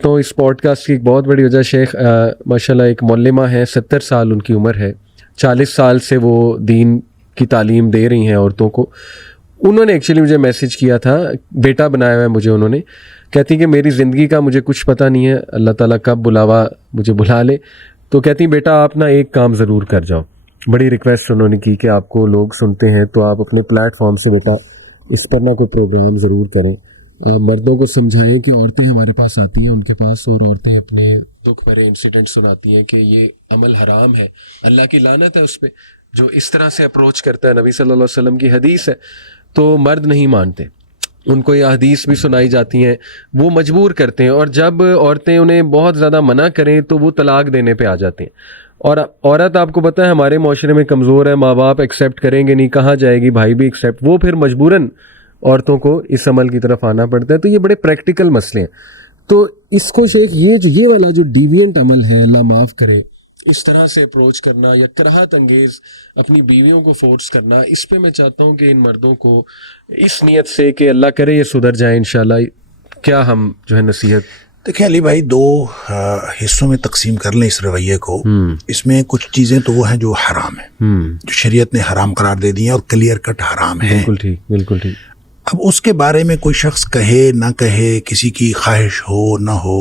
تو اس pod cost کی ایک بہت بڑی وجہ شیخ ماشاءاللہ ایک معلمہ ہے، 70 سال ان کی عمر ہے، 40 سال سے وہ دین کی تعلیم دے رہی ہیں عورتوں کو. انہوں نے ایکچولی مجھے میسیج کیا تھا، بیٹا بنایا ہوا ہے مجھے انہوں نے. کہتی کہ میری زندگی کا مجھے کچھ پتہ نہیں ہے، اللہ تعالیٰ کب بلاوا مجھے بلا لے. تو کہتی بیٹا آپ نا ایک کام ضرور کر جاؤ. بڑی ریکویسٹ انہوں نے کی کہ آپ کو لوگ سنتے ہیں تو آپ اپنے پلیٹ فارم سے بیٹا اس پر نہ کوئی پروگرام ضرور کریں. مردوں کو سمجھائیں کہ عورتیں ہمارے پاس آتی ہیں ان کے پاس، اور عورتیں اپنے دکھ بھرے انسیڈنٹ سناتی ہیں کہ یہ عمل حرام ہے، اللہ کی لعنت ہے اس پہ جو اس طرح سے اپروچ کرتا ہے. نبی صلی اللہ علیہ وسلم کی حدیث ہے. تو مرد نہیں مانتے، ان کو یہ حدیث بھی سنائی جاتی ہیں، وہ مجبور کرتے ہیں، اور جب عورتیں انہیں بہت زیادہ منع کریں تو وہ طلاق دینے پہ آ جاتے ہیں. اور عورت آپ کو پتہ ہے ہمارے معاشرے میں کمزور ہے، ماں باپ ایکسیپٹ کریں گے نہیں، کہاں جائے گی، بھائی بھی ایکسیپٹ، وہ پھر مجبوراً عورتوں کو اس عمل کی طرف آنا پڑتا ہے. تو یہ بڑے پریکٹیکل مسئلے ہیں. تو اس کو شیخ یہ والا جو ڈیوینٹ عمل ہے، اللہ معاف کرے، اس طرح سے اپروچ کرنا یا کراہت انگیز اپنی بیویوں کو فورس کرنا، اس پہ میں چاہتا ہوں کہ ان مردوں کو اس نیت سے کہ اللہ کرے یہ سدھر جائیں انشاءاللہ، کیا ہم جو ہے نصیحت. دیکھیں علی بھائی، دو حصوں میں تقسیم کر لیں اس رویے کو. اس میں کچھ چیزیں تو وہ ہیں جو حرام ہیں، جو شریعت نے حرام قرار دے دی ہیں اور کلیئر کٹ حرام ہیں. بالکل ٹھیک، بالکل ٹھیک. اب اس کے بارے میں کوئی شخص کہے نہ کہے، کسی کی خواہش ہو نہ ہو،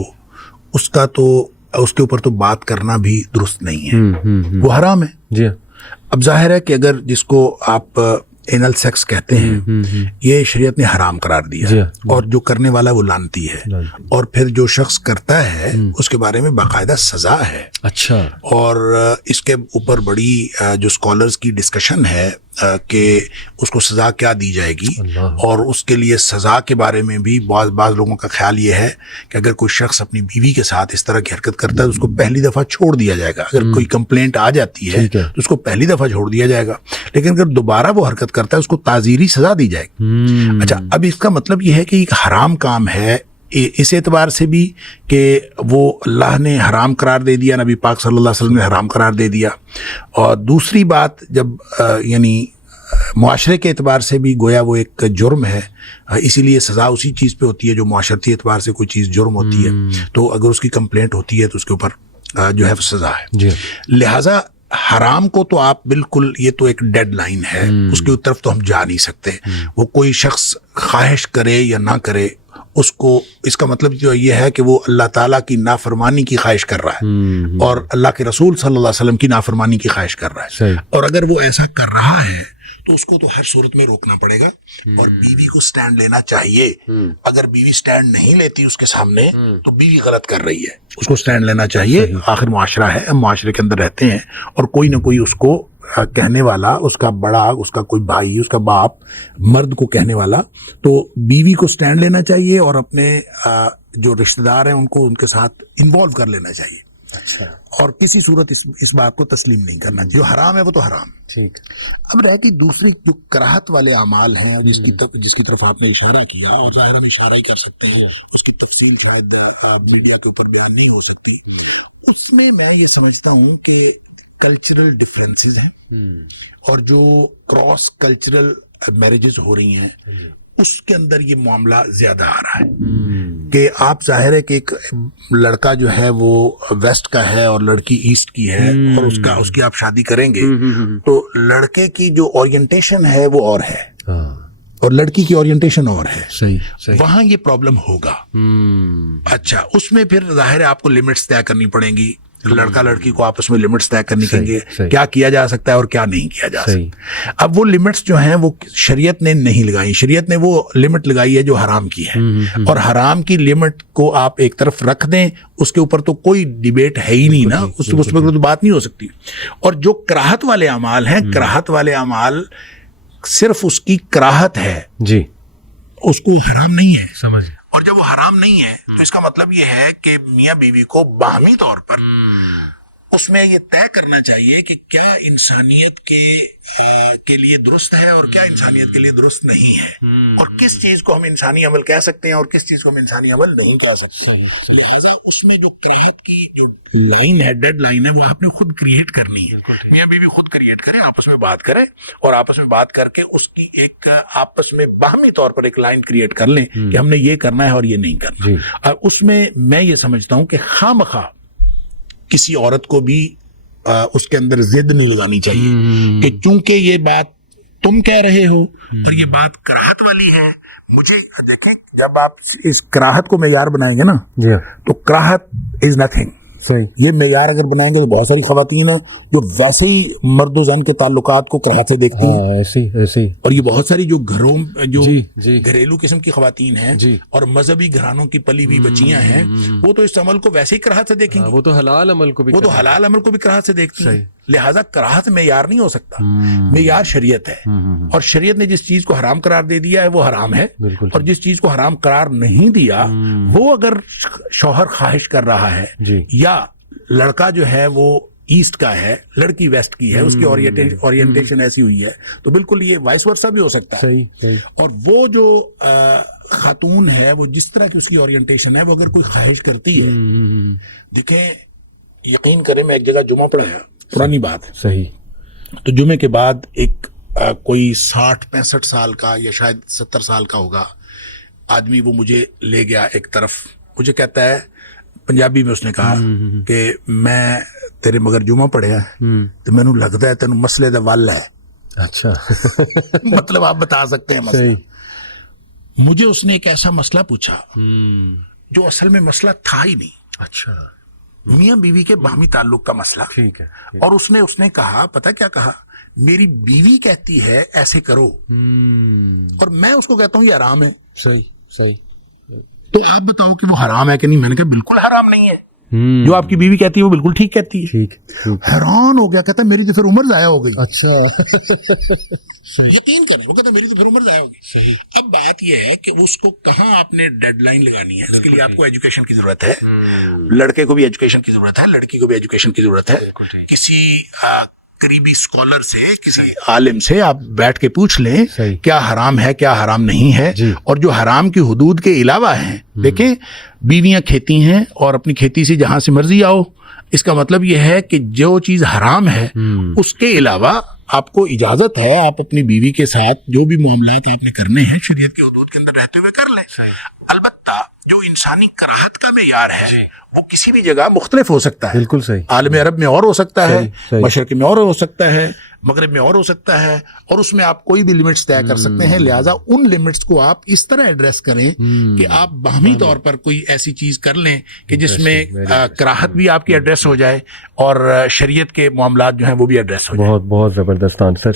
اس کے اوپر تو بات کرنا بھی درست نہیں ہے. وہ حرام ہے. جی. اب ظاہر ہے کہ اگر جس کو آپ اینل سیکس کہتے ہیں، یہ شریعت نے حرام قرار دیا ہے، اور جو کرنے والا وہ لعنتی ہے، اور پھر جو شخص کرتا ہے اس کے بارے میں باقاعدہ سزا ہے. اچھا. اور اس کے اوپر بڑی جو اسکالرز کی ڈسکشن ہے کہ اس کو سزا کیا دی جائے گی، اور اس کے لیے سزا کے بارے میں بھی بعض لوگوں کا خیال یہ ہے کہ اگر کوئی شخص اپنی بیوی کے ساتھ اس طرح کی حرکت کرتا ہے تو اس کو پہلی دفعہ چھوڑ دیا جائے گا. اگر کوئی کمپلینٹ آ جاتی ہے تو اس کو پہلی دفعہ چھوڑ دیا جائے گا، لیکن اگر دوبارہ وہ حرکت کرتا ہے اس کو تعزیری سزا دی جائے گی. اچھا، اب اس کا مطلب یہ ہے کہ ایک حرام کام ہے اس اعتبار سے بھی کہ وہ اللہ نے حرام قرار دے دیا، نبی پاک صلی اللہ علیہ وسلم نے حرام قرار دے دیا. اور دوسری بات، جب یعنی معاشرے کے اعتبار سے بھی گویا وہ ایک جرم ہے، اسی لیے سزا اسی چیز پہ ہوتی ہے جو معاشرتی اعتبار سے کوئی چیز جرم ہوتی ہے. تو اگر اس کی کمپلینٹ ہوتی ہے تو اس کے اوپر جو ہے وہ سزا ہے. لہٰذا حرام کو تو آپ بالکل، یہ تو ایک ڈیڈ لائن ہے، اس کی طرف تو ہم جا نہیں سکتے. وہ کوئی شخص خواہش کرے یا نہ کرے، اس کا مطلب جو یہ ہے کہ وہ اللہ تعالیٰ کی نافرمانی کی خواہش کر رہا ہے، اور اللہ کے رسول صلی اللہ علیہ وسلم کی نافرمانی کی خواہش کر رہا ہے. اور اگر وہ ایسا کر رہا ہے تو اس کو تو ہر صورت میں روکنا پڑے گا، اور بیوی کو سٹینڈ لینا چاہیے. اگر بیوی سٹینڈ نہیں لیتی اس کے سامنے تو بیوی غلط کر رہی ہے، اس کو سٹینڈ لینا چاہیے. آخر معاشرہ ہے، ہم معاشرے کے اندر رہتے ہیں، اور کوئی نہ کوئی اس کو کہنے والا، اس کا بڑا، اس کا کوئی بھائی، اس کا باپ، مرد کو کہنے والا. تو بیوی کو سٹینڈ لینا چاہیے، اور اپنے جو رشتہ دار ہیں ان کو ان کے ساتھ انوالو کر لینا چاہیے. اچھا. اور کسی صورت اس بات کو تسلیم نہیں کرنا. جو حرام ہے وہ تو حرام. ٹھیک. اب رہ کی دوسری جو کراہت والے اعمال ہیں، جس کی طرف آپ نے اشارہ کیا، اور ظاہر ہم اشارہ ہی کر سکتے ہیں، اس کی تفصیل شاید میڈیا کے اوپر بیان نہیں ہو سکتی. اس میں میں یہ سمجھتا ہوں کہ کلچرل ڈفرینسز ہیں، اور جو کراس کلچرل میرجز ہو رہی ہیں اس کے اندر یہ معاملہ زیادہ آ رہا ہے. کہ آپ ظاہر ہے کہ ایک لڑکا جو ہے وہ ویسٹ کا ہے اور لڑکی ایسٹ کی ہے، اور اس کی آپ شادی کریں گے تو لڑکے کی جو اورینٹیشن ہے وہ اور ہے، اور لڑکی کی اورینٹیشن اور ہے. صحیح. وہاں یہ پرابلم ہوگا. اچھا، اس میں پھر ظاہر ہے آپ کو لمٹس طے کرنی پڑیں گی. لڑکا لڑکی کو آپس میں لمٹس طے کرنی پڑیں گے، کیا کیا جا سکتا ہے اور کیا نہیں کیا جا سکتا. اب وہ لمٹس جو ہیں وہ شریعت نے نہیں لگائی. شریعت نے وہ لمٹ لگائی ہے جو حرام کی ہے، اور حرام کی لمٹ کو آپ ایک طرف رکھ دیں، اس کے اوپر تو کوئی ڈیبیٹ ہے ہی نہیں نا، اس پر تو بات نہیں ہو سکتی. اور جو کراہت والے اعمال ہیں، کراہت والے اعمال صرف اس کی کراہت ہے جی، اس کو حرام نہیں ہے. سمجھ. اور جب وہ حرام نہیں ہے تو اس کا مطلب یہ ہے کہ میاں بیوی کو باہمی طور پر اس میں یہ طے کرنا چاہیے کہ کیا انسانیت کے لیے درست ہے اور کیا انسانیت کے لیے درست نہیں ہے، اور کس چیز کو ہم انسانی عمل کہہ سکتے ہیں اور کس چیز کو ہم انسانی عمل نہیں کہہ سکتے. لہٰذا اس میں جو کراہت کی جو لائن ہے، ڈیڈ لائن ہے، وہ آپ نے خود کریٹ کرنی ہے. میاں بیوی خود کریٹ کریں، آپس میں بات کریں، اور آپس میں بات کر کے اس کی ایک آپس میں باہمی طور پر ایک لائن کریٹ کر لیں کہ ہم نے یہ کرنا ہے اور یہ نہیں کرنا. اور اس میں میں یہ سمجھتا ہوں کہ خواہ کسی عورت کو بھی اس کے اندر ضد نہیں لگانی چاہیے کہ چونکہ یہ بات تم کہہ رہے ہو اور یہ بات کراہت والی ہے. مجھے دیکھیں، جب آپ اس کراہت کو معیار بنائیں گے نا تو کراہت از نتھنگ. یہ معیار اگر بنائیں گے تو بہت ساری خواتین ہیں جو ویسے ہی مرد و زن کے تعلقات کو کراہت سے دیکھتی ہیں، ایسی اور یہ بہت ساری جو گھروں جو گھریلو قسم کی خواتین ہیں اور مذہبی گھرانوں کی پلی ہوئی بچیاں ہیں، وہ تو اس عمل کو ویسے ہی کراہت سے دیکھیں گی. وہ تو حلال عمل کو بھی کراہت سے دیکھتی ہیں. لہٰذا کراہت معیار نہیں ہو سکتا، معیار شریعت ہے، اور شریعت نے جس چیز کو حرام قرار دے دیا ہے وہ حرام ہے، اور جس چیز کو حرام قرار نہیں دیا وہ اگر شوہر خواہش کر رہا ہے یا لڑکا جو ہے وہ ایسٹ کا ہے، لڑکی ویسٹ کی ہے، اس کی اورینٹیشن ایسی ہوئی ہے، تو بالکل یہ وائس ورسا بھی ہو سکتا ہے. اور وہ جو خاتون ہے وہ جس طرح کی اس کی اورینٹیشن ہے، وہ اگر کوئی خواہش کرتی ہے، دیکھیں یقین کریں میں ایک جگہ جمعہ پڑھایا، پرانی بات ہے، صحیح، تو جمعے کے بعد ایک کوئی 60-65 سال کا یا شاید 70 سال کا ہوگا آدمی، وہ مجھے لے گیا ایک طرف، مجھے کہتا ہے پنجابی میں، اس نے کہا کہ میں تیرے مگر جمعہ پڑھیا تو مینوں لگتا ہے تینوں مسئلے دا ول ہے. اچھا مطلب آپ بتا سکتے ہیں مسئلہ. مجھے اس نے ایک ایسا مسئلہ پوچھا جو اصل میں مسئلہ تھا ہی نہیں. اچھا، میاں بیوی کے باہمی تعلق کا مسئلہ. ٹھیک ہے. اور اس نے کہا، پتہ کیا کہا، میری بیوی کہتی ہے ایسے کرو اور میں اس کو کہتا ہوں یہ حرام ہے. صحیح. تو آپ بتاؤ کہ وہ حرام ہے کہ نہیں؟ میں نے کہا بالکل حرام نہیں ہے. جو آپ کی بیوی کہتی ہے وہ بالکل ٹھیک کہتی ہے. حیران ہو گیا، کہتا ہے میری تو پھر عمر ضائع ہو گئی. اچھا یقین کریں، وہ کہتا ہے میری تو پھر عمر ضائع ہو گئی. اب بات یہ ہے کہ اس کو کہاں آپ نے ڈیڈ لائن لگانی ہے. اس کے لیے آپ کو ایجوکیشن کی ضرورت ہے، لڑکے کو بھی ایجوکیشن کی ضرورت ہے، لڑکی کو بھی ایجوکیشن کی ضرورت ہے. کسی قریبی اسکالر سے، کسی عالم سے آپ بیٹھ کے پوچھ لیں کیا حرام ہے کیا حرام نہیں ہے. اور جو حرام کی حدود کے علاوہ ہیں، دیکھیں بیویاں کھیتی ہیں اور اپنی کھیتی سے جہاں سے مرضی آؤ، اس کا مطلب یہ ہے کہ جو چیز حرام ہے اس کے علاوہ آپ کو اجازت ہے، آپ اپنی بیوی کے ساتھ جو بھی معاملات آپ نے کرنے ہیں شریعت کے حدود کے اندر رہتے ہوئے کر لیں. البتہ جو انسانی کراہت کا معیار ہے وہ کسی بھی جگہ مختلف ہو سکتا ہے. بالکل صحیح. عالم عرب میں اور ہو سکتا ہے، مشرق میں اور ہو سکتا ہے، مغرب میں اور ہو سکتا ہے، اور اس میں آپ کوئی بھی لمٹس طے کر سکتے ہیں. لہٰذا ان لمٹس کو آپ اس طرح ایڈریس کریں کہ آپ باہمی طور پر کوئی ایسی چیز کر لیں کہ جس میں کراہت بھی آپ کی ایڈریس ہو جائے اور شریعت کے معاملات جو ہیں وہ بھی ایڈریس ہو جائیں. بہت زبردست آنسر.